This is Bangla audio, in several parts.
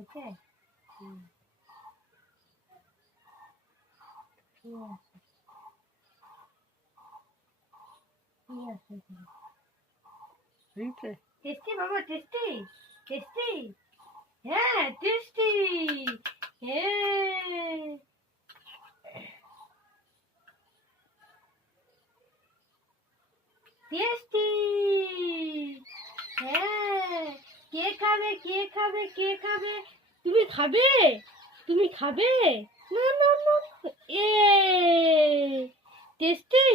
হচ্ছে ঠিক আছে ঠিক আছে টেস্টি বাবা টেস্টি টেস্টি হ্যাঁ টেস্টি হ্যাঁ টেস্টি হ্যাঁ কে খাবে কে খাবে কে খাবে তুমি খাবে তুমি খাবে না না না এ টেস্টি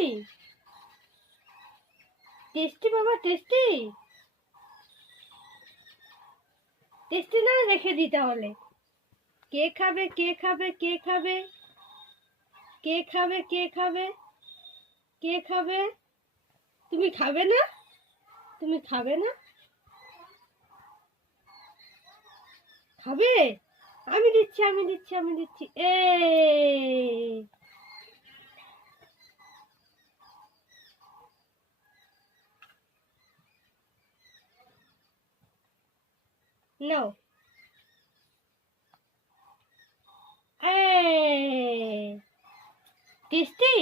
টেস্টি বাবা টেস্টি টেস্টি না রেখে দিই তাহলে কে খাবে কে খাবে কে খাবে কে খাবে কে খাবে কে খাবে তুমি খাবে না তুমি খাবে না খাবে আমি দিচ্ছি আমি দিচ্ছি আমি দিচ্ছি এ নাও টেস্টি